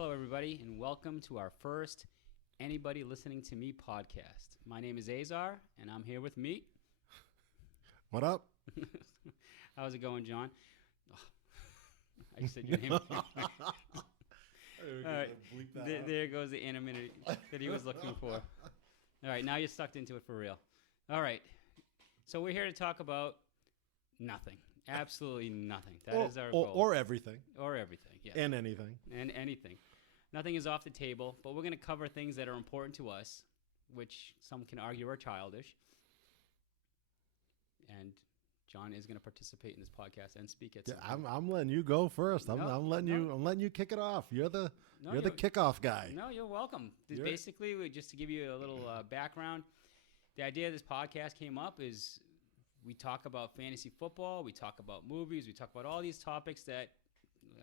Hello, everybody, and welcome to our first Anybody Listening to Me podcast. My name is Azar, and I'm here with Meat. What up? How's it going, John? Oh, I said your name. All right, there goes the anonymity that he was looking for. All right, now you're sucked into it for real. All right, so we're here to talk about nothing. Absolutely nothing. That is our goal. Or everything. Or everything, yes. And anything. And anything. Nothing is off the table, but we're going to cover things that are important to us, which some can argue are childish. And John is going to participate in this podcast and speak at some point. I'm letting you go first. I'm letting you kick it off. You're the kickoff guy. No, you're welcome. Basically, just to give you a little background, the idea of this podcast came up is we talk about fantasy football, we talk about movies, we talk about all these topics that,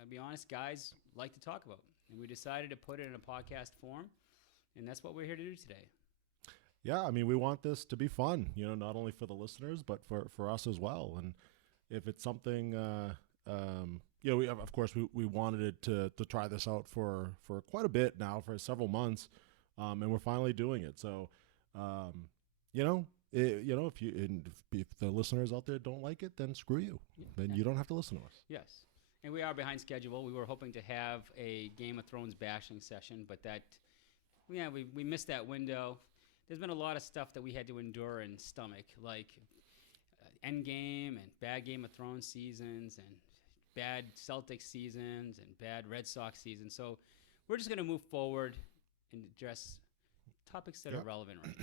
I'll be honest, guys like to talk about. And we decided to put it in a podcast form, and that's what we're here to do today. Yeah, I mean, we want this to be fun, not only for the listeners, but for us as well. And if it's something, we wanted it to try this out for quite a bit now, for several months, and we're finally doing it. So, if the listeners out there don't like it, then screw you. Then you don't have to listen to us. Yes. And we are behind schedule. We were hoping to have a Game of Thrones bashing session, but we missed that window. There's been a lot of stuff that we had to endure and stomach, like Endgame and bad Game of Thrones seasons and bad Celtics seasons and bad Red Sox seasons. So we're just going to move forward and address topics that are relevant right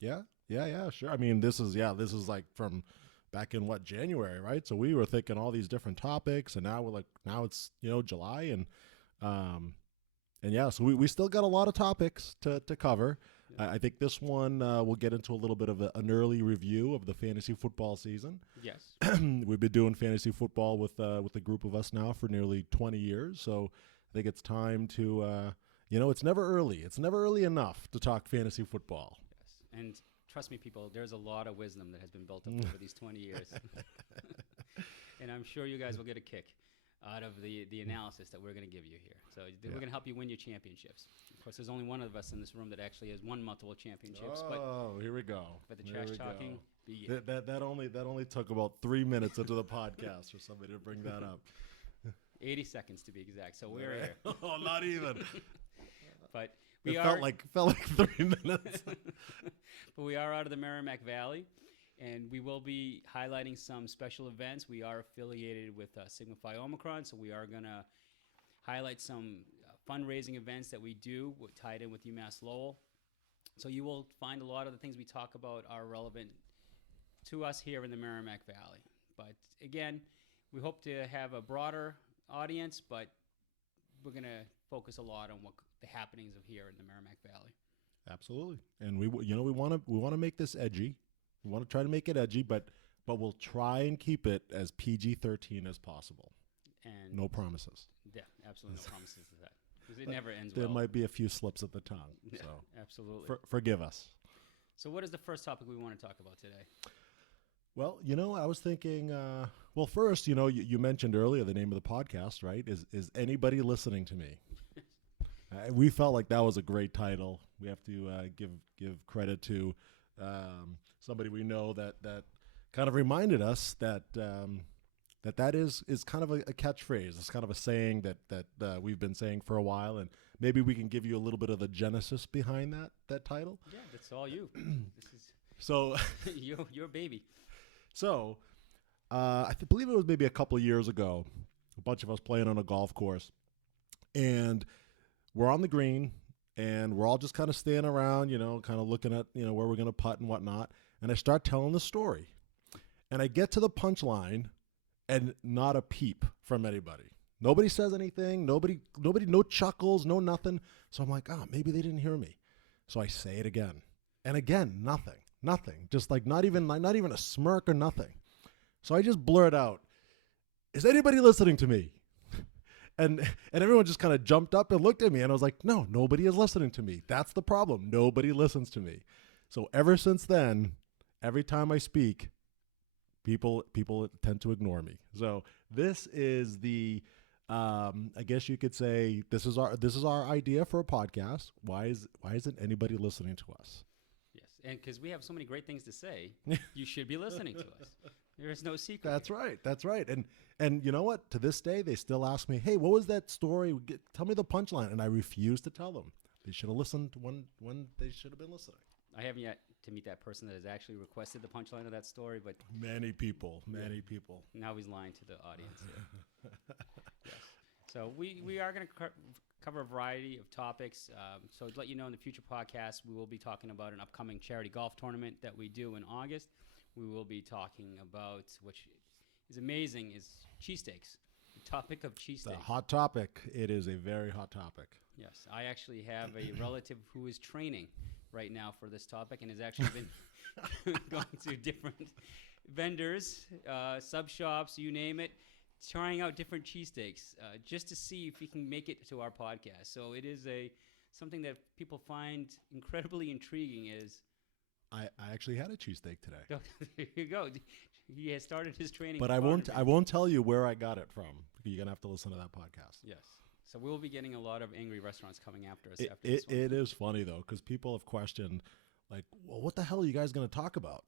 now. Yeah, sure. I mean, this is like from back in January, right? So we were thinking all these different topics, and now it's July, so we still got a lot of topics to cover. Yeah. I think this one we'll get into a little bit of an early review of the fantasy football season. Yes, we've been doing fantasy football with a group of us now for nearly 20 years, so I think it's time to it's never early. It's never early enough to talk fantasy football. Yes, and trust me, people, there's a lot of wisdom that has been built up over these 20 years. And I'm sure you guys will get a kick out of the analysis that we're going to give you here. So we're going to help you win your championships. Of course, there's only one of us in this room that actually has won multiple championships. Here we go. But the trash talking begins. That only took about 3 minutes into the podcast for somebody to bring that up. 80 seconds to be exact. So we're here. Oh, not even. But it felt like 3 minutes. But we are out of the Merrimack Valley, and we will be highlighting some special events. We are affiliated with Sigma Phi Omicron, so we are going to highlight some fundraising events that we do tied in with UMass Lowell. So you will find a lot of the things we talk about are relevant to us here in the Merrimack Valley. But again, we hope to have a broader audience, but we're going to focus a lot on what the happenings of here in the Merrimack Valley. Absolutely, and we want to make this edgy. We want to try to make it edgy, but we'll try and keep it as PG-13 as possible. And no promises. Yeah, absolutely no promises to that, because it never ends well. There might be a few slips of the tongue. Yeah, so absolutely. Forgive us. So, what is the first topic we want to talk about today? Well, I was thinking. First, you mentioned earlier the name of the podcast, right? Is anybody listening to me? We felt like that was a great title. We have to give credit to somebody we know that kind of reminded us that is kind of a catchphrase. It's kind of a saying that we've been saying for a while, and maybe we can give you a little bit of the genesis behind that title. Yeah, that's all you. This is so your baby. So I believe it was maybe a couple of years ago, a bunch of us playing on a golf course, and we're on the green, and we're all just kind of standing around, kind of looking at, where we're going to putt and whatnot. And I start telling the story. And I get to the punchline, and not a peep from anybody. Nobody says anything. Nobody, no chuckles, no nothing. So I'm like, maybe they didn't hear me. So I say it again. And again, nothing. Just like not even a smirk or nothing. So I just blurt out, is anybody listening to me? And everyone just kind of jumped up and looked at me, and I was like, no, nobody is listening to me. That's the problem. Nobody listens to me. So ever since then, every time I speak, people tend to ignore me. So this is the I guess you could say this is our idea for a podcast. Why isn't anybody listening to us? Yes, and because we have so many great things to say, you should be listening to us. There is no secret. That's right. That's right. And you know what? To this day, they still ask me, "Hey, what was that story? Tell me the punchline." And I refuse to tell them. They should have listened when they should have been listening. I haven't yet to meet that person that has actually requested the punchline of that story, but Many people. now he's lying to the audience. Yes. So we are going to cover a variety of topics. So to let you know, in the future podcasts, we will be talking about an upcoming charity golf tournament that we do in August. We will be talking about, which is amazing, is cheesesteaks. The topic of cheesesteaks. The hot topic. It is a very hot topic. Yes, I actually have a relative who is training right now for this topic and has actually been going to different vendors, sub shops, you name it, trying out different cheesesteaks just to see if he can make it to our podcast. So it is something that people find incredibly intriguing. I actually had a cheesesteak today. There you go. He has started his training. But I won't tell you where I got it from. You're gonna have to listen to that podcast. Yes. So we'll be getting a lot of angry restaurants coming after us. It is funny though, because people have questioned, like, well, what the hell are you guys gonna talk about?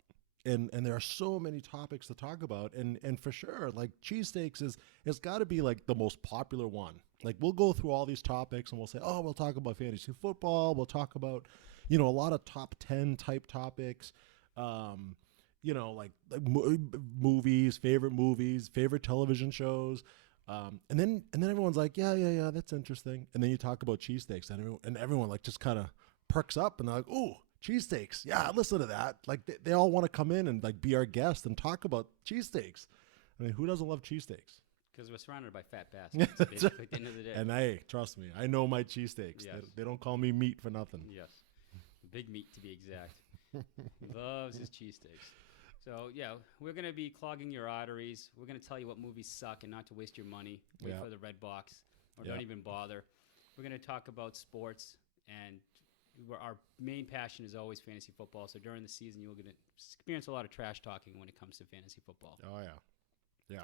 And there are so many topics to talk about, and for sure, like cheesesteaks it's got to be like the most popular one. Like we'll go through all these topics and we'll say, oh, we'll talk about fantasy football. We'll talk about, a lot of top 10 type topics. Like movies, favorite television shows. And then everyone's like, yeah, that's interesting. And then you talk about cheesesteaks, and everyone like just kind of perks up and they're like, ooh, cheesesteaks. Yeah, listen to that. Like they all want to come in and like be our guest and talk about cheesesteaks. I mean, who doesn't love cheesesteaks? Because we're surrounded by fat bastards, basically, at the end of the day. And hey, trust me, I know my cheesesteaks. Yes. They don't call me meat for nothing. Yes. Big meat, to be exact. Loves his cheesesteaks. So, yeah, we're going to be clogging your arteries. We're going to tell you what movies suck and not to waste your money. Wait for the red box or don't even bother. We're going to talk about sports, and our main passion is always fantasy football. So during the season, you're going to experience a lot of trash talking when it comes to fantasy football. Oh, yeah.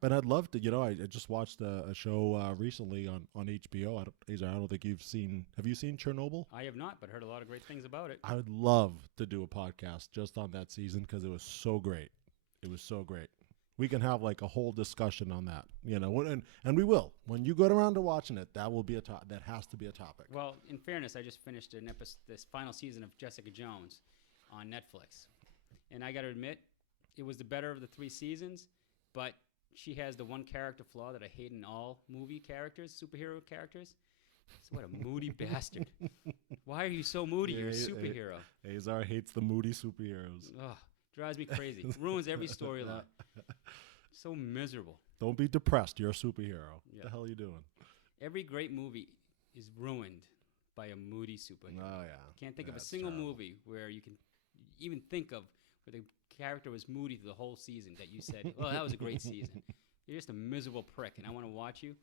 But I'd love to, I just watched a show recently on HBO. Azar, I don't think you've seen. Have you seen Chernobyl? I have not, but heard a lot of great things about it. I would love to do a podcast just on that season because it was so great. It was so great. We can have like a whole discussion on that, and we will. When you go around to watching it, that will be that has to be a topic. Well, in fairness, I just finished this final season of Jessica Jones on Netflix, and I got to admit, it was the better of the 3 seasons, but she has the one character flaw that I hate in all movie characters, superhero characters. So what a moody bastard. Why are you so moody? You're a superhero. Azar hates the moody superheroes. Ugh, drives me crazy. Ruins every storyline. So miserable. Don't be depressed. You're a superhero. What the hell are you doing? Every great movie is ruined by a moody superhero. Oh, yeah. Can't think of a single movie where you can even think of where the character was moody through the whole season that you said, oh, that was a great season. You're just a miserable prick, and I want to watch you.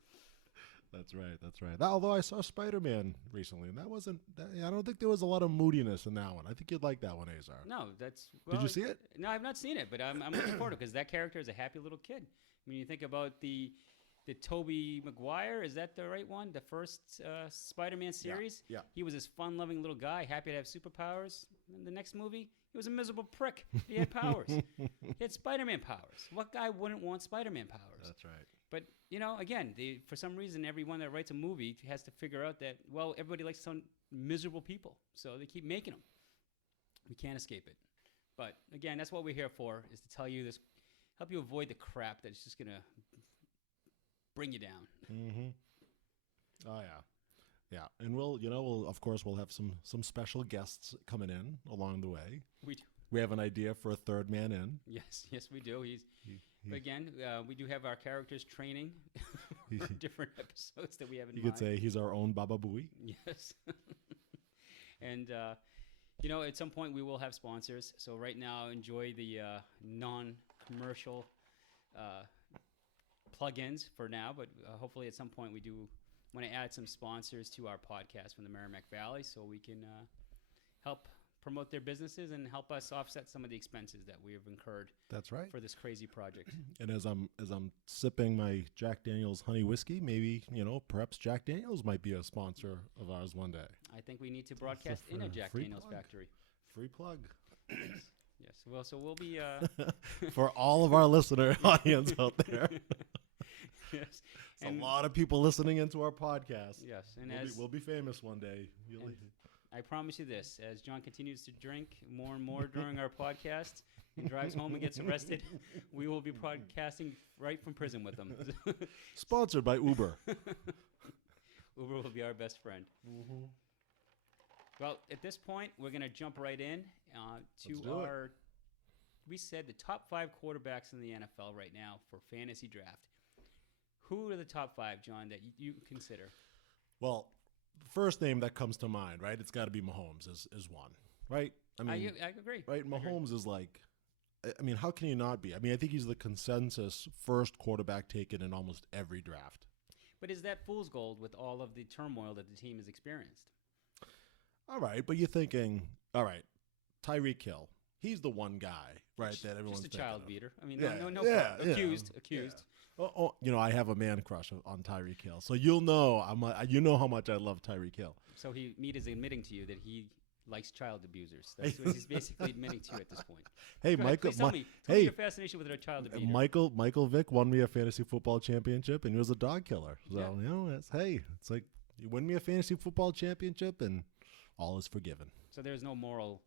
That's right. Although I saw Spider-Man recently, and I don't think there was a lot of moodiness in that one. I think you'd like that one, Azar. No, Did you see it? No, I've not seen it, but I'm looking forward to it because that character is a happy little kid. I mean, you think about the Tobey Maguire, is that the right one? The first Spider-Man series? Yeah. He was this fun-loving little guy, happy to have superpowers. In the next movie, he was a miserable prick. He had powers. He had Spider-Man powers. What guy wouldn't want Spider-Man powers? That's right. But, again, for some reason, everyone that writes a movie has to figure out that, well, everybody likes some miserable people. So they keep making them. We can't escape it. But, again, that's what we're here for, is to tell you this, help you avoid the crap that's just going to bring you down. Mm-hmm. Oh, yeah. Yeah, and we'll of course we'll have some special guests coming in along the way. We do. We have an idea for a third man in. Yes, we do. But again, we do have our characters training for different episodes that we have in mind. You could say he's our own Baba Booey. Yes. And at some point we will have sponsors. So right now, enjoy the non-commercial plugins for now. But hopefully, at some point, we do want to add some sponsors to our podcast from the Merrimack Valley so we can help promote their businesses and help us offset some of the expenses that we have incurred That's right. for this crazy project. And as I'm sipping my Jack Daniel's honey whiskey, maybe perhaps Jack Daniel's might be a sponsor of ours one day. I think we need to broadcast in a Jack Daniel's factory. Free plug. Yes. Well, so we'll be for all of our listener audience out there. Yes. There's a lot of people listening into our podcast. Yes, and we'll be famous one day. I promise you this: as John continues to drink more and more during our podcast and drives home and gets arrested, we will be podcasting right from prison with him. Sponsored by Uber. Uber will be our best friend. Mm-hmm. Well, at this point, we're going to jump right in to our. We said the top 5 quarterbacks in the NFL right now for fantasy draft. Who are the top 5, John, that you consider? Well, the first name that comes to mind, right? It's got to be Mahomes is one, right? I mean, I agree. Right? Mahomes is like, I mean, how can he not be? I mean, I think he's the consensus first quarterback taken in almost every draft. But is that fool's gold with all of the turmoil that the team has experienced? All right, but you're thinking, all right, Tyreek Hill. He's the one guy, right, that everyone's just a child beater. I mean, no accused. Yeah. Oh, I have a man crush on Tyreek Hill, so you'll know how much I love Tyreek Hill. So Meade is admitting to you that he likes child abusers. That's what he's basically admitting to you at this point. Hey, Go Michael, tell me your fascination with a child abuser. Michael Vick won me a fantasy football championship, and he was a dog killer. So it's like you win me a fantasy football championship, and all is forgiven. So there's no moral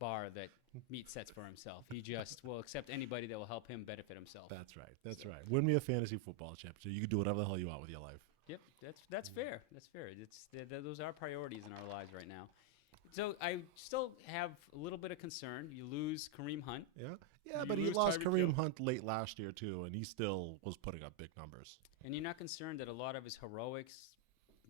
bar that Meade sets for himself. He just will accept anybody that will help him benefit himself. That's right. Win me a fantasy football championship. You can do whatever the hell you want with your life. Yep, that's fair. That's fair. Those are priorities in our lives right now. So I still have a little bit of concern. You lose Kareem Hunt. Yeah, but he lost Kareem Hunt late last year too, and he still was putting up big numbers. And you're not concerned that a lot of his heroics,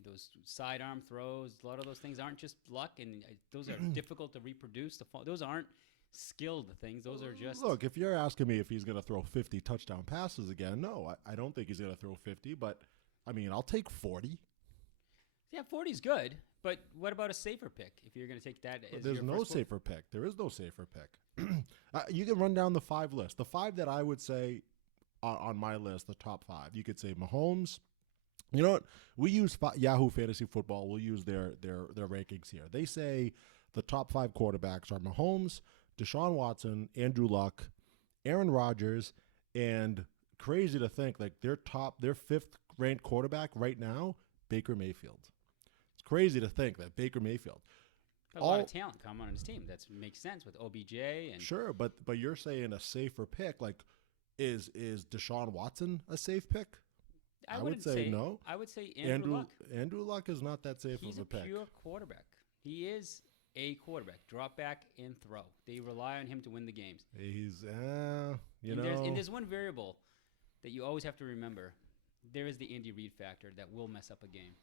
those sidearm throws, a lot of those things aren't just luck, and those are difficult to reproduce. Those aren't skilled things. Those are just... Look, if you're asking me if he's going to throw 50 touchdown passes again, no, I don't think he's going to throw 50, but, I mean, I'll take 40. Yeah, 40 is good, but what about a safer pick if you're going to take that as There's your no first safer pick. There is no safer pick. You can run down the 5 list. The 5 that I would say on my list, the top 5, you could say Mahomes. You know what? We use Yahoo Fantasy Football. We'll use their rankings here. They say the top 5 quarterbacks are Mahomes, Deshaun Watson, Andrew Luck, Aaron Rodgers, and crazy to think, like their 5th ranked quarterback right now, Baker Mayfield. It's crazy to think that Baker Mayfield. A lot of talent come on his team. That makes sense with OBJ and sure, but you're saying a safer pick. Like, is Deshaun Watson a safe pick? I would say no. I would say Andrew Luck. Andrew Luck is not that safe of a pick. He's a pure quarterback. He is a quarterback. Drop back and throw. They rely on him to win the games. He's, And there's one variable that you always have to remember. There is the Andy Reid factor that will mess up a game.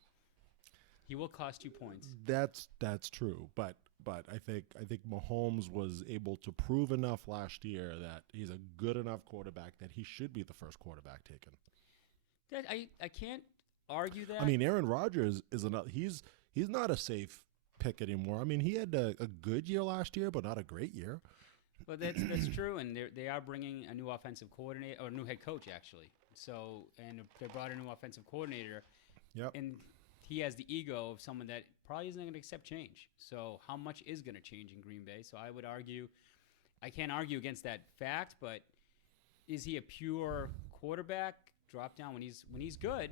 He will cost you points. That's true, but I think Mahomes was able to prove enough last year that he's a good enough quarterback that he should be the first quarterback taken. I can't argue that. I mean, Aaron Rodgers is another. He's not a safe pick anymore. I mean, he had a good year last year, but not a great year. But that's true, and they are bringing a new offensive coordinator, or a new head coach actually. So, and they brought a new offensive coordinator. Yep. And he has the ego of someone that probably isn't going to accept change. So, how much is going to change in Green Bay? So, I would argue, I can't argue against that fact, but is he a pure quarterback? Drop down when he's good,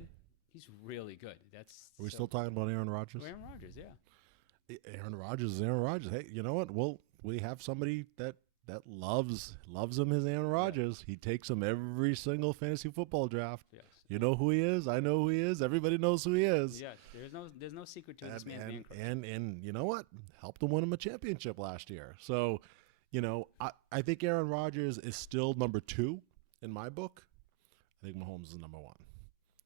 he's really good. Are we still talking about Aaron Rodgers? Aaron Rodgers, yeah. Aaron Rodgers is Aaron Rodgers. Hey, you know what? We have somebody that loves him as Aaron Rodgers. Yeah. He takes him every single fantasy football draft. Yes. You know who he is. I know who he is. Everybody knows who he is. Yeah. There's no secret to this man's man crush. And you know what? Helped him win him a championship last year. So, I think Aaron Rodgers is still number 2 in my book. I think Mahomes is number 1.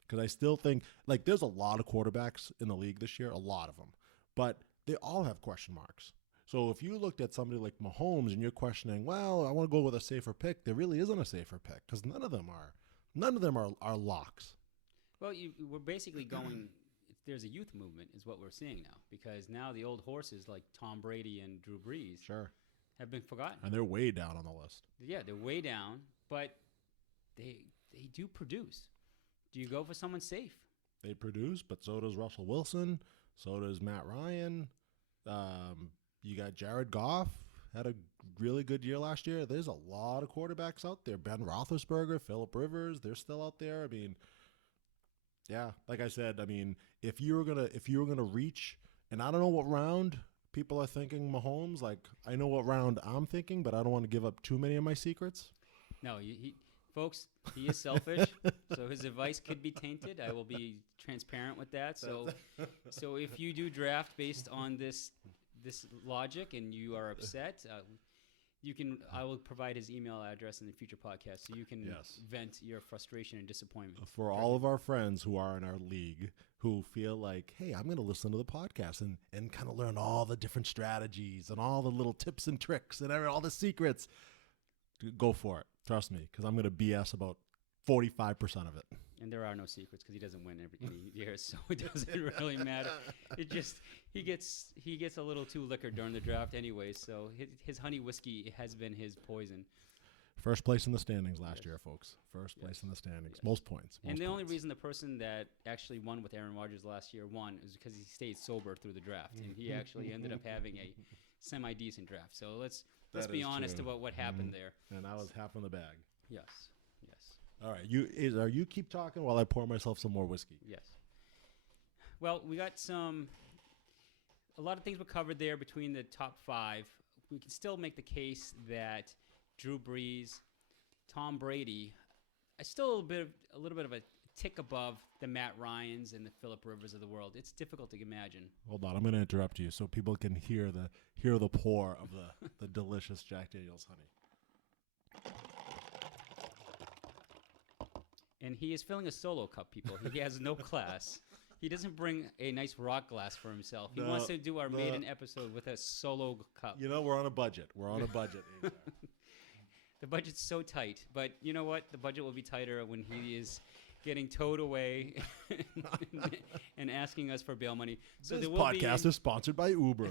Because I still think, like, there's a lot of quarterbacks in the league this year, a lot of them. But they all have question marks. So if you looked at somebody like Mahomes and you're questioning, well, I want to go with a safer pick, there really isn't a safer pick because none of them are locks. Well, we're basically going there's a youth movement is what we're seeing now, because now the old horses like Tom Brady and Drew Brees Sure. have been forgotten. And they're way down on the list. Yeah, they're way down, but they do produce. Do you go for someone safe? They produce, but so does Russell Wilson. So does Matt Ryan. You got Jared Goff, had a really good year last year. There's a lot of quarterbacks out there. Ben Roethlisberger, Phillip Rivers, they're still out there. I mean, yeah, like I said, I mean, if you were gonna reach, and I don't know what round people are thinking Mahomes. Like, I know what round I'm thinking, but I don't want to give up too many of my secrets. No, folks, he is selfish, so his advice could be tainted. I will be transparent with that. So if you do draft based on this logic and you are upset, I will provide his email address in the future podcast, so you can vent your frustration and disappointment. For all of our friends who are in our league who feel like, hey, I'm going to listen to the podcast and kind of learn all the different strategies and all the little tips and tricks and all the secrets, go for it. Trust me, because I'm going to BS about 45% of it. And there are no secrets because he doesn't win every year, so it doesn't really matter. It just he gets a little too liquored during the draft anyway, so his honey whiskey has been his poison. First place in the standings last year, folks. First place in the standings. Yes. Most points. And the only reason the person that actually won with Aaron Rodgers last year won is because he stayed sober through the draft, and he actually ended up having a semi-decent draft. So let's be honest about what happened there. And I was half in the bag. Yes. All right, you keep talking while I pour myself some more whiskey. Yes. Well, we got a lot of things were covered there between the top 5. We can still make the case that Drew Brees, Tom Brady, are still a little bit of a tick above the Matt Ryans and the Phillip Rivers of the world. It's difficult to imagine. Hold on, I'm going to interrupt you so people can hear the pour of the delicious Jack Daniel's honey. And he is filling a solo cup, people. He has no class. He doesn't bring a nice rock glass for himself. He wants to do our maiden episode with a solo cup. You know, we're on a budget. Azar. The budget's so tight. But you know what? The budget will be tighter when he is getting towed away and asking us for bail money. So this podcast is sponsored by Uber.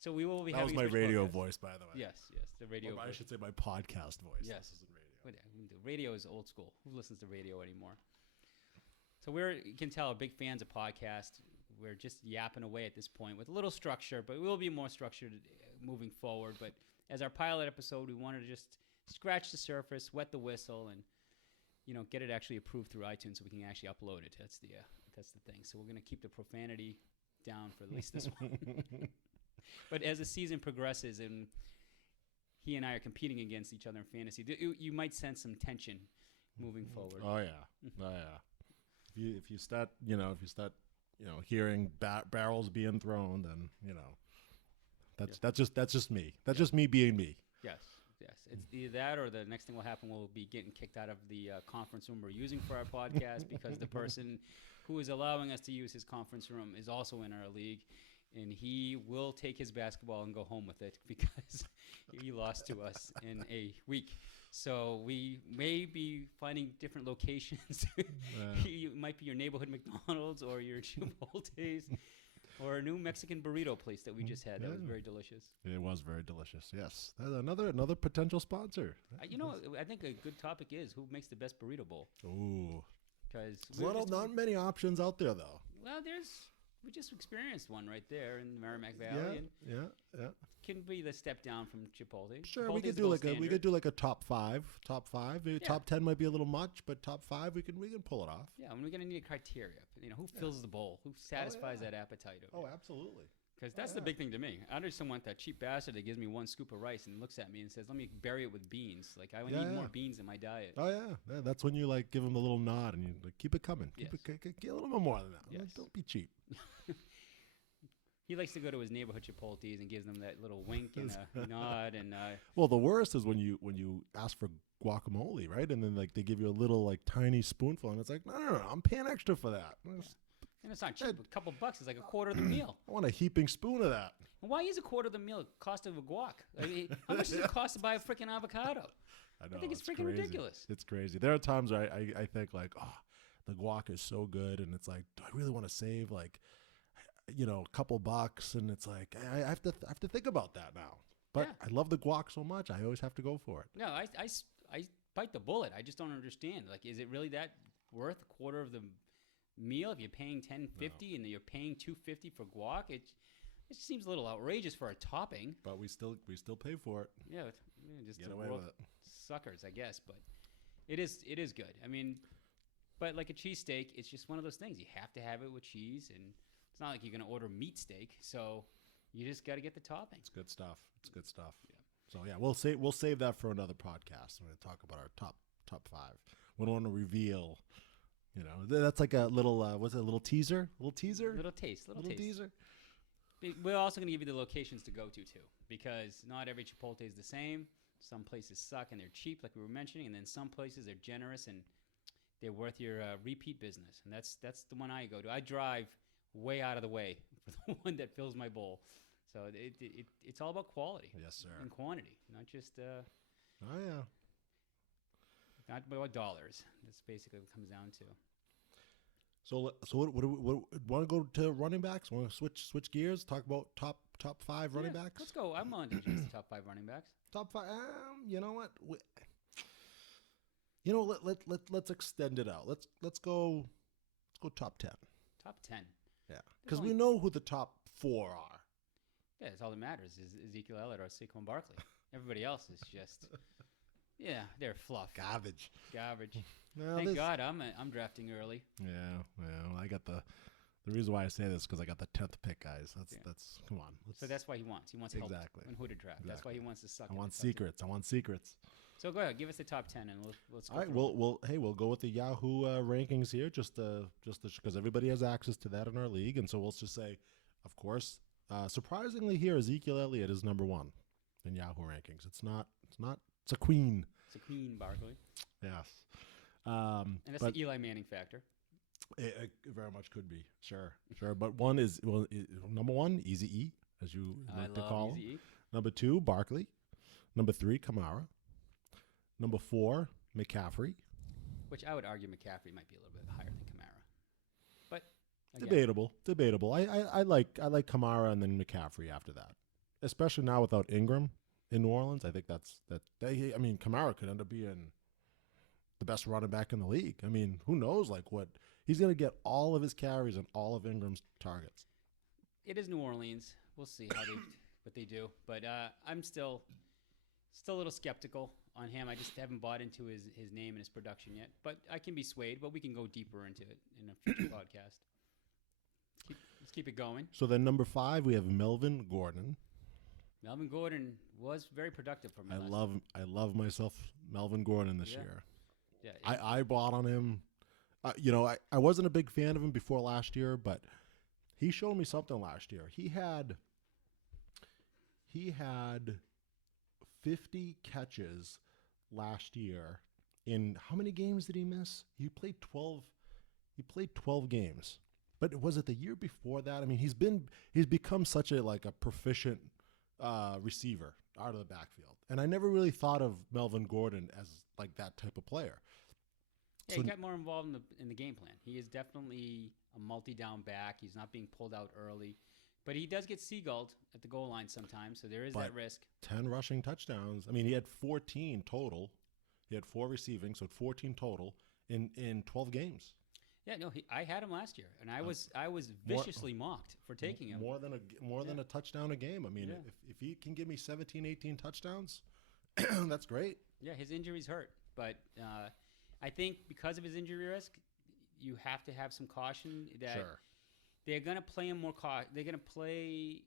So we will be having my radio voice, by the way. Yes, the radio voice. I should say my podcast voice. Yes. This isn't radio. The radio is old school. Who listens to radio anymore? So you can tell, big fans of podcasts. We're just yapping away at this point with a little structure, but we will be more structured moving forward. But as our pilot episode, we wanted to just scratch the surface, wet the whistle, and get it actually approved through iTunes so we can actually upload it. That's the thing. So we're going to keep the profanity down for at least this one. But as the season progresses and he and I are competing against each other in fantasy, you might sense some tension moving forward. Oh yeah. If you start hearing barrels being thrown, then that's just me. That's just me being me. Yes. It's either that or the next thing will happen. We'll be getting kicked out of the conference room we're using for our podcast because the person who is allowing us to use his conference room is also in our league. And he will take his basketball and go home with it because he lost to us in a week. So we may be finding different locations. It might be your neighborhood McDonald's or your Chipotle's or a new Mexican burrito place that we just had. That was very delicious. It was very delicious, yes. Another potential sponsor. I think a good topic is who makes the best burrito bowl. Ooh. Because not many options out there, though. Well, we just experienced one right there in the Merrimack Valley. Yeah. Can be the step down from Chipotle. Sure, Chipotle's we could do like a top five. Maybe top 10 might be a little much, but top 5 we can pull it off. Yeah, and we're gonna need a criteria. Who fills the bowl? Who satisfies that appetite? Oh, absolutely. Because that's the big thing to me. I just don't want that cheap bastard that gives me one scoop of rice and looks at me and says, "Let me bury it with beans." Like I would need more beans in my diet. Oh yeah. That's when you give him the little nod and you keep it coming. Keep it get a little bit more than that. Yes. Don't be cheap. He likes to go to his neighborhood Chipotle's and gives them that little wink and a nod. And well, the worst is when you ask for guacamole, right? And then they give you a little tiny spoonful, and it's like, no, I'm paying extra for that. And it's not cheap. A couple bucks is like a quarter of the meal. I want a heaping spoon of that. Why is a quarter of the meal cost of a guac? How much does it cost to buy a freaking avocado? I know. I think it's freaking crazy. ridiculous. It's crazy. There are times where I think the guac is so good, and it's like, do I really want to save like, a couple bucks? And it's like I have to think about that now. But Yeah. I love the guac so much, I always have to go for it. No, I bite the bullet. I just don't understand. Like, is it really that worth a quarter of the meal if you're paying $10.50 and you're paying $2.50 for guac? It seems a little outrageous for a topping. But we still pay for it. Yeah, just Get the away world with it. suckers, I guess. But it is good. I mean, but like a cheesesteak, it's just one of those things. You have to have it with cheese, and it's not like you're gonna order meat steak. So you just got to get the topping. It's good stuff. It's good stuff. Yeah. So yeah, we'll save that for another podcast. We're gonna talk about our top 5. We don't want to reveal. That's like a little what's it? A little teaser. Little teaser. Little taste. Little taste. teaser. We're also going to give you the locations to go to, too, because not every Chipotle is the same. Some places suck and they're cheap, like we were mentioning, and then some places are generous and they're worth your repeat business. And that's the one I go to. I drive way out of the way for the one that fills my bowl. So it's all about quality. Yes, sir. And quantity, not just Oh yeah. not about dollars. That's basically what it comes down to. So what want to go to running backs? Want to switch gears? Talk about top 5 running backs. Let's go. I'm on to just the top 5 running backs. Top 5. You know what? Let's extend it out. Let's go top 10. Top 10. Yeah, because we know who the top 4 are. Yeah, that's all that matters is Ezekiel Elliott or Saquon Barkley. Everybody else is just, they're fluff. Garbage. No, Thank God I'm drafting early. Yeah, well, I got the reason why I say this because I got the 10th pick, guys. That's come on. So that's why he wants. He wants help Exactly. on who to draft. That's why he wants to suck. I want secrets. So go ahead, give us the top 10, and let's go. All right, through we'll go with the Yahoo rankings here, just because everybody has access to that in our league, and so we'll just say, of course, surprisingly here, Ezekiel Elliott is number 1 in Yahoo rankings. It's not. It's a queen. It's a queen, Barkley. Yes. And that's the Eli Manning factor. It very much could be. Sure. But number 1, Easy E, as you like to call him. Easy E. Number 2, Barkley. Number 3, Kamara. Number 4, McCaffrey. Which I would argue McCaffrey might be a little bit higher than Kamara. But again, Debatable. I like Kamara and then McCaffrey after that, especially now without Ingram in New Orleans. I think Kamara could end up being the best running back in the league. I mean, who knows? Like what he's going to get all of his carries and all of Ingram's targets. it is New Orleans. We'll see what they do. But I'm still a little skeptical on him. I just haven't bought into his name and his production yet. But I can be swayed. But we can go deeper into it in a future podcast. Let's keep it going. So then number 5, we have Melvin Gordon. Melvin Gordon was very productive for me. I love myself Melvin Gordon this year. Yeah, I bought on him. I wasn't a big fan of him before last year, but he showed me something last year. He had 50 catches last year. In how many games did he miss? He played 12 games. But was it the year before that? I mean, he's become such a proficient receiver out of the backfield. And I never really thought of Melvin Gordon as like that type of player. Yeah, he got more involved in the game plan. He is definitely a multi-down back. He's not being pulled out early. But he does get seagulled at the goal line sometimes, so there is that risk. 10 rushing touchdowns. I mean, he had 14 total. He had 4 receiving, so 14 total in 12 games. Yeah, no, I had him last year, and I was viciously mocked for taking him. More than a touchdown a game. I mean, if he can give me 17, 18 touchdowns, that's great. Yeah, his injuries hurt, but I think because of his injury risk, you have to have some caution that they're going to play him more. They're going to play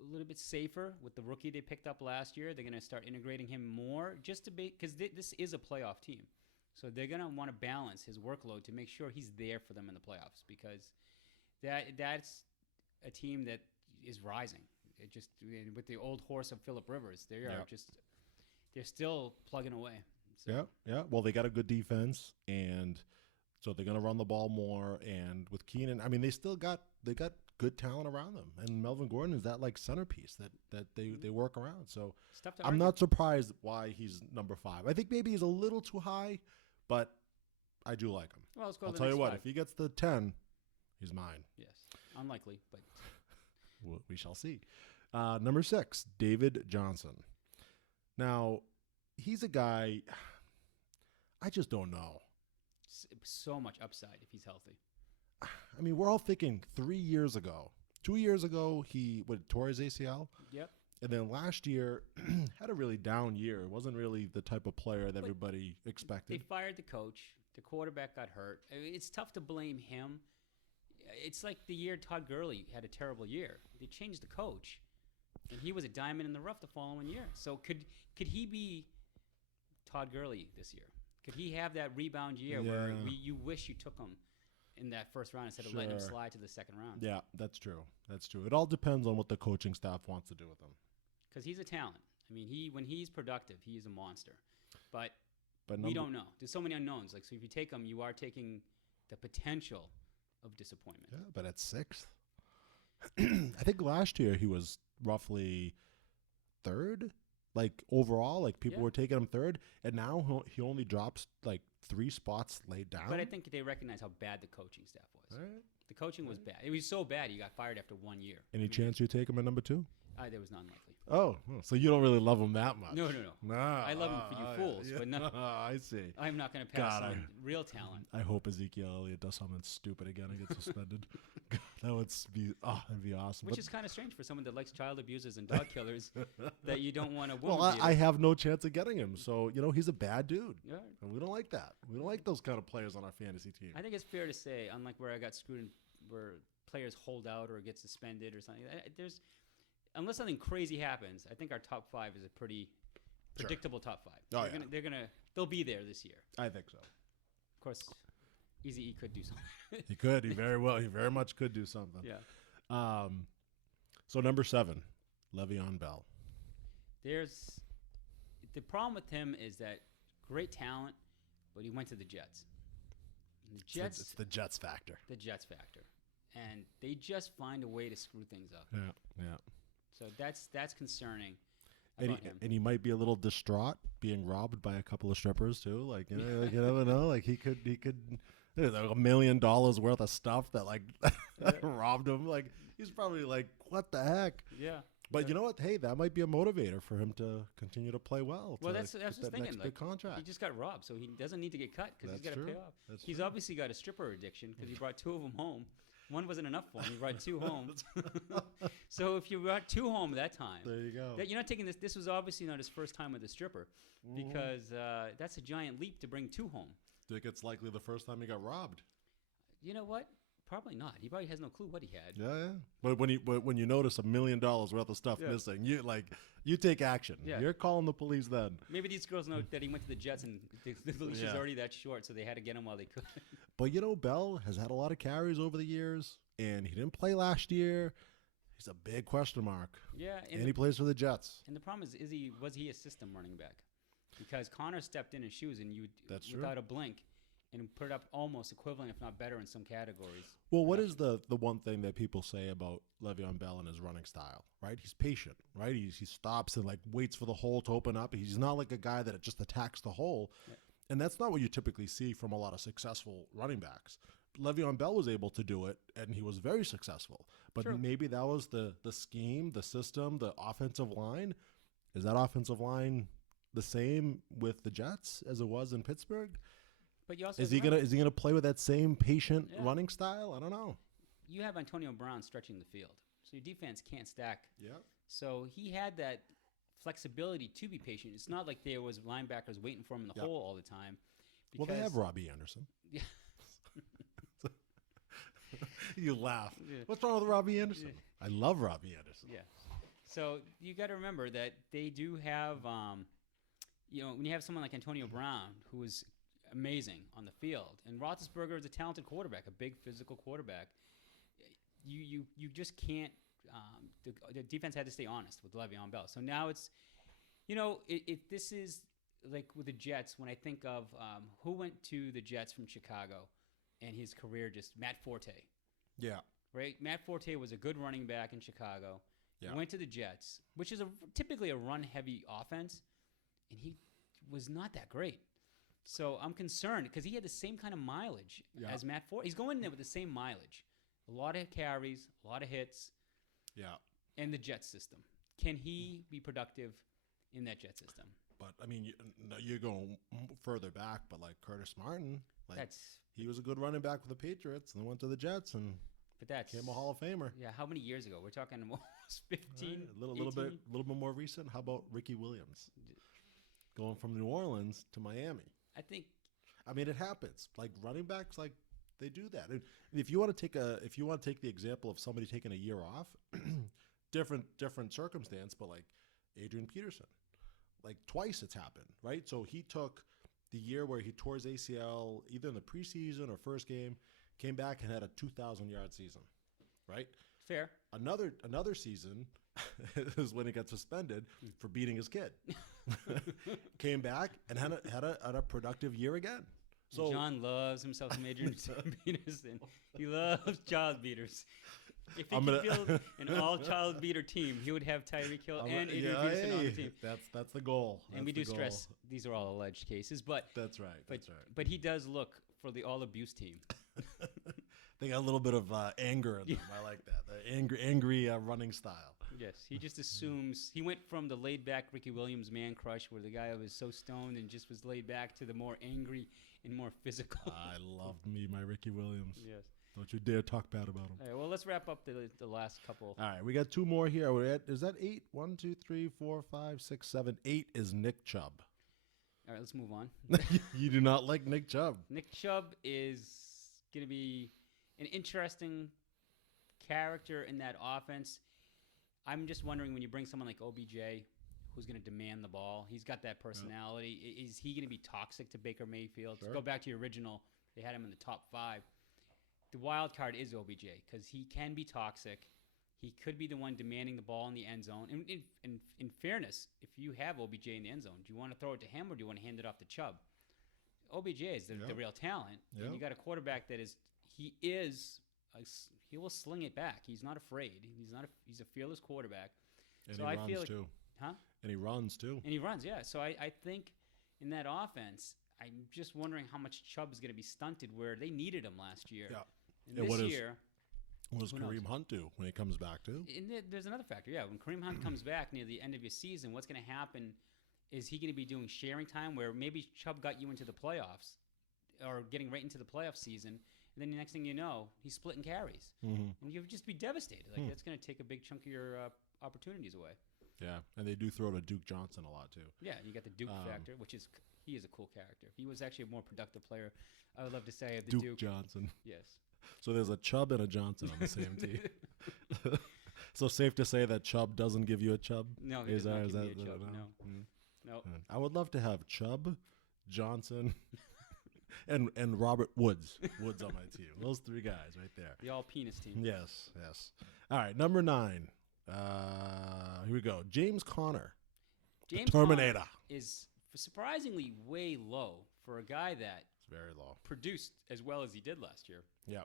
a little bit safer with the rookie they picked up last year. They're going to start integrating him more just to be because this is a playoff team. So they're going to want to balance his workload to make sure he's there for them in the playoffs because that's a team that is rising. It just with the old horse of Phillip Rivers, they're still plugging away. So. Yeah. Well, they got a good defense, and so they're going to run the ball more. And with Keenan, I mean, they got good talent around them, and Melvin Gordon is that centerpiece that they work around. So I'm not surprised why he's number 5. I think maybe he's a little too high, but I do like him. Well, let's go I'll to the tell you next what, five. if he gets the 10, he's mine. Yes, unlikely, but We shall see. Number 6, David Johnson. Now, he's a guy, I just don't know. so much upside if he's healthy. I mean, we're all thinking 3 years ago. 2 years ago, he tore his ACL. Yep. And then last year, had a really down year. It wasn't really the type of player that everybody They expected. fired the coach. The quarterback got hurt. I mean, it's tough to blame him. It's like the year Todd Gurley had a terrible year. They changed the coach, and he was a diamond in the rough the following year. So could he be Todd Gurley this year? Could he have that rebound year where you wish you took him in that first round instead of letting him Sure. slide to the second round? Yeah, that's true. That's true. It all depends on what the coaching staff wants to do with him. Because he's a talent. I mean, when he's productive, he is a monster. But But we don't know. There's so many unknowns. Like, so if you take him, you are taking the potential of disappointment. Yeah, but at 6th, I think last year he was roughly 3rd, like overall. Like people Yeah. were taking him 3rd, and now he only drops like 3 spots laid down. But I think they recognize how bad the coaching staff was. All right. The coaching was bad. It was so bad he got fired after 1 year. Any chance you take him at number 2? There was none likely. Oh, so you don't really love him that much? No. Nah, I love him for you fools, but no. I see. I'm not going to pass God, on real talent. I hope Ezekiel Elliott does something stupid again and gets suspended. God, that would be that'd be awesome. Which But- is kind of strange for someone that likes child abusers and dog killers that you don't want to well, I have no chance of getting him. So he's a bad dude, Yeah. and we don't like that. We don't like those kind of players on our fantasy team. I think it's fair to say, unlike where I got screwed, where players hold out or get suspended or something, unless something crazy happens, I think our top 5 is a pretty predictable top 5. Oh, They'll be there this year. I think so. Of course, Easy E could do something. He could. He very much could do something. Yeah. So number 7, Le'Veon Bell. The problem with him is that great talent, but he went to the Jets. And the Jets, It's the Jets factor. the Jets factor, and they just find a way to screw things up. Yeah. So that's concerning And about him. he might be a little distraught being robbed by a couple of strippers too. Like you never know. Like he could there's like $1 million worth of stuff that like robbed him. Like he's probably like, what the heck? Yeah. But you know what? Hey, that might be a motivator for him to continue to play well. Well, to that's get what I was that thinking. next Like, big contract. he just got robbed, so he doesn't need to get cut because he's That's got to true. pay off. That's He's true. obviously got a stripper addiction because he brought 2 of them home. One wasn't enough for him. He brought 2 home. So if you brought 2 home that time, There you go. you're not taking this. This was obviously not his first time with a stripper because that's a giant leap to bring 2 home. Do you think it's likely the first time he got robbed? You know what? Probably not. He probably has no clue what he had. Yeah. But when you notice $1 million worth of stuff missing, you take action. Yeah. You're calling the police then. Maybe these girls know that he went to the Jets and the leash is Yeah. already that short, so they had to get him while they could. But Bell has had a lot of carries over the years, and he didn't play last year. He's a big question mark. Yeah, And he plays for the Jets. and the problem was he a system running back? Because Connor stepped in his shoes and That's true. without a blink and put up almost equivalent, if not better, in some categories. Well, what is the one thing that people say about Le'Veon Bell and his running style, right? He's patient, right? He stops and like waits for the hole to open up. He's not like a guy that just attacks the hole. Yeah. And that's not what you typically see from a lot of successful running backs. Le'Veon Bell was able to do it, and he was very successful. But True. maybe that was the scheme, the system, the offensive line. Is that offensive line the same with the Jets as it was in Pittsburgh? But you also Is he gonna play with that same patient Yeah. running style? I don't know. You have Antonio Brown stretching the field, so your defense can't stack. Yeah. So he had that flexibility to be patient. It's not like there was linebackers waiting for him in the Yep. hole all the time. Well, they have Robbie Anderson. Yeah. You laugh. Yeah. What's wrong with Robbie Anderson? I love Robbie Anderson. Yeah. So you got to remember that they do have, when you have someone like Antonio Brown, who is amazing on the field, and Roethlisberger is a talented quarterback, a big physical quarterback, you just can't. The defense had to stay honest with Le'Veon Bell. So now it's, this is like with the Jets. When I think of who went to the Jets from Chicago, and his career just Matt Forte. Yeah. Right? Matt Forte was a good running back in Chicago. Yeah. Went to the Jets, which is typically a run-heavy offense, and he was not that great. So I'm concerned because he had the same kind of mileage as Matt Ford. He's going in there with the same mileage. A lot of carries, a lot of hits. Yeah. And the jet system. Can he be productive in that jet system? But, I mean, you're going further back, but like Curtis Martin, he was a good running back with the Patriots and then went to the Jets and became a Hall of Famer. Yeah, how many years ago? We're talking almost 15, right. A little bit more recent. How about Ricky Williams? Going from New Orleans to Miami. I mean, it happens. Like running backs, like they do that. And if you want to take the example of somebody taking a year off, different circumstance, but like Adrian Peterson, like twice it's happened, right? So he took the year where he tore his ACL either in the preseason or first game, came back and had a 2,000-yard season, right? Fair. Another season is when he got suspended for beating his kid. Came back and had a productive year again. So John loves himself some Adrian Peterson. He loves child beaters. If he could build an all-child beater team, he would have Tyreek Hill and Adrian Peterson on the team. That's the goal. And we do stress these are all alleged cases, but that's right. But he does look for the all-abuse team. They got a little bit of anger in them. I like that. The angry running style. Yes, he just assumes he went from the laid-back Ricky Williams man crush, where the guy was so stoned and just was laid back, to the more angry and more physical. I loved me my Ricky Williams. Yes. Don't you dare talk bad about him. All right, well, let's wrap up the last couple. All right, we got two more here. We're at, is that 8? 1, 2, 3, 4, 5, 6, 7, 8 is Nick Chubb. All right, let's move on. You do not like Nick Chubb. Nick Chubb is going to be an interesting character in that offense. I'm just wondering, when you bring someone like OBJ, who's going to demand the ball, he's got that personality. Yeah. Is he going to be toxic to Baker Mayfield? Sure. To go back to your original, they had him in the top 5. The wild card is OBJ because he can be toxic. He could be the one demanding the ball in the end zone. And in fairness, if you have OBJ in the end zone, do you want to throw it to him or do you want to hand it off to Chubb? OBJ is the real talent. Yep. And you got a quarterback that he will sling it back. He's not afraid. He's a fearless quarterback. And so he runs feel like, too. Huh? And he runs too. And he runs, yeah. So I think in that offense, I'm just wondering how much Chubb is going to be stunted where they needed him last year. Yeah. And this year, what does Kareem Hunt do when he comes back too? And there's another factor, yeah. When Kareem Hunt comes back near the end of your season, what's going to happen is he going to be doing sharing time where maybe Chubb got you into the playoffs or getting right into the playoff season, and then the next thing you know, he's splitting carries. Mm-hmm. And you'd just be devastated. Like, that's going to take a big chunk of your opportunities away. Yeah, and they do throw to Duke Johnson a lot too. Yeah, you got the Duke factor, he is a cool character. He was actually a more productive player, I would love to say, of the Duke Johnson. Yes. So there's a Chubb and a Johnson on the same team. So safe to say that Chubb doesn't give you a Chubb? No, he does not give me a Chubb. No. I would love to have Chubb, Johnson, and Robert Woods on my team. Those 3 guys right there. The all-penis team. Yes. All right, number 9. Here we go. James Conner. James Terminator. Conner is surprisingly way low for a guy that very low produced as well as he did last year. Yeah.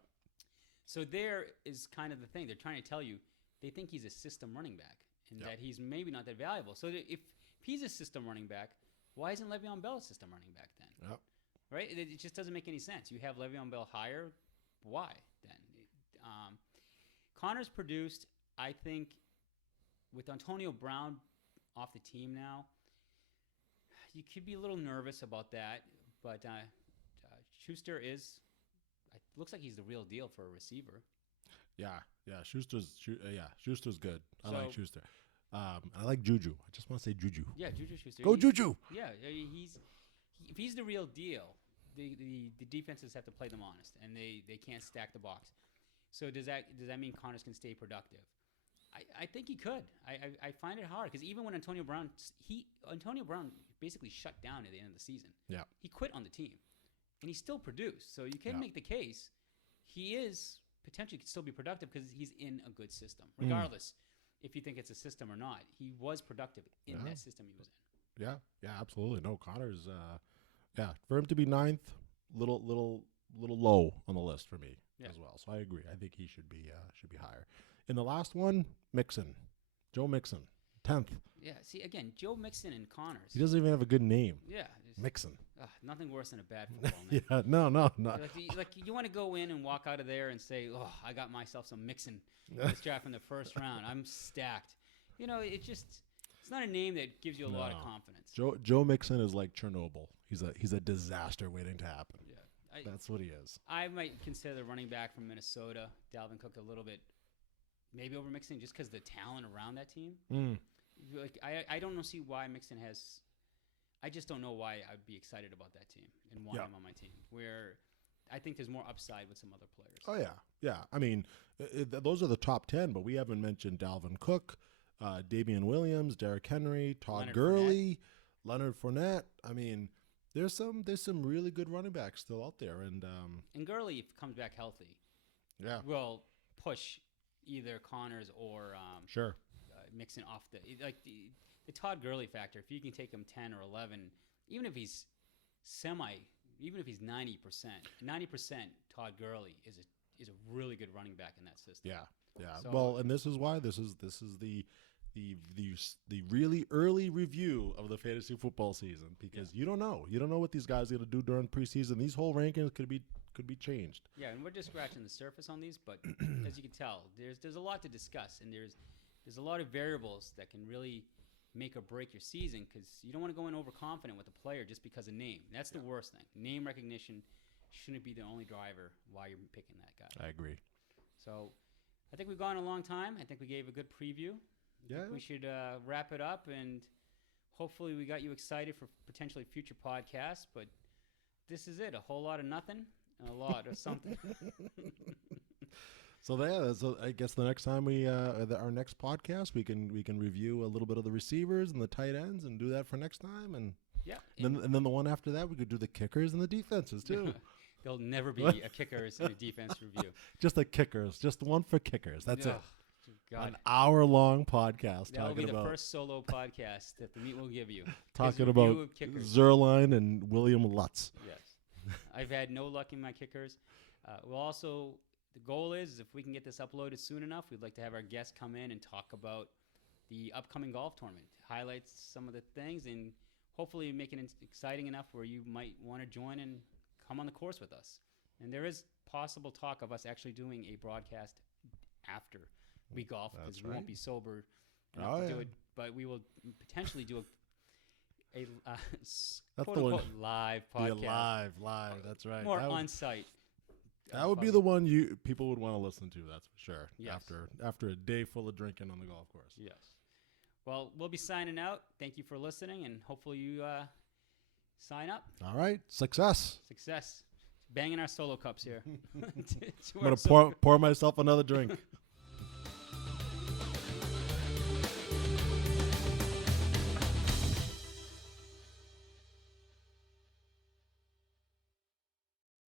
So there is kind of the thing. They're trying to tell you they think he's a system running back and that he's maybe not that valuable. So if he's a system running back, why isn't Le'Veon Bell a system running back then? Yep. Right? It just doesn't make any sense. You have Le'Veon Bell higher. Why then? Connor's produced, I think, with Antonio Brown off the team now, you could be a little nervous about that, but Schuster looks like he's the real deal for a receiver. Yeah, Schuster's good. I like Schuster. I like Juju. I just want to say Juju. Yeah, Juju Schuster. Go Juju. Yeah, if he's the real deal, the defenses have to play them honest, and they can't stack the box. So does that mean Connors can stay productive? I think he could. I find it hard because even when Antonio Brown basically shut down at the end of the season. Yeah. He quit on the team, and he still produced. So you can make the case he is potentially could still be productive because he's in a good system, regardless if you think it's a system or not. He was productive in that system he was in. Yeah, absolutely. No, Connor's for him to be 9th, little low on the list for me as well. So I agree. I think he should be higher. In the last one, Joe Mixon, 10th. Yeah, see, again, Joe Mixon and Connors. He doesn't even have a good name. Yeah. Mixon. nothing worse than a bad football name. Yeah, no. Like you want to go in and walk out of there and say, "Oh, I got myself some Mixon this draft in the first round. I'm stacked." You know, it's not a name that gives you a lot of confidence. Joe Mixon is like Chernobyl. He's a disaster waiting to happen. Yeah, that's what he is. I might consider the running back from Minnesota, Dalvin Cook, a little bit maybe over Mixon just because the talent around that team. Like I don't see why Mixon has. I just don't know why I'd be excited about that team and want him on my team. Where I think there's more upside with some other players. Oh yeah. I mean, those are the top 10, but we haven't mentioned Dalvin Cook, Davian Williams, Derrick Henry, Todd Gurley, Leonard Fournette. I mean, there's some really good running backs still out there, and Gurley, if he comes back healthy, will push either Connors or Mixon off the Todd Gurley factor. If you can take him 10 or 11, even if he's 90%, Todd Gurley is a really good running back in that system. Yeah. So, well, and this is why this is the really early review of the fantasy football season, because you don't know what these guys are going to do during preseason. These whole rankings could be changed. Yeah, and we're just scratching the surface on these, but as you can tell, there's a lot to discuss, and there's a lot of variables that can really make or break your season, because you don't want to go in overconfident with a player just because of name. That's the worst thing. Name recognition shouldn't be the only driver why you're picking that guy. I agree. So I think we've gone a long time. I think we gave a good preview. I think we should wrap it up, and hopefully we got you excited for potentially future podcasts, but this is it. A whole lot of nothing and a lot of something. So I guess the next time our next podcast, we can review a little bit of the receivers and the tight ends and do that for next time, and and then the one after that we could do the kickers and the defenses too. There'll never be a kickers and a defense review. Just the kickers, just one for kickers. That's it. God. An hour-long podcast. That'll be the first solo podcast that the meat will give you. Talking about Zerline and William Lutz. Yes. I've had no luck in my kickers. We'll also, the goal is if we can get this uploaded soon enough, we'd like to have our guests come in and talk about the upcoming golf tournament, highlight some of the things, and hopefully make it exciting enough where you might want to join and come on the course with us. And there is possible talk of us actually doing a broadcast after we golf, because we won't be sober enough to do it, but we will potentially do a quote-unquote live podcast. Live. That's right. More on-site. That would be the one people would want to listen to. That's for sure. Yes. After a day full of drinking on the golf course. Yes. Well, we'll be signing out. Thank you for listening, and hopefully you sign up. All right. Success. Banging our solo cups here. I'm going to pour myself another drink.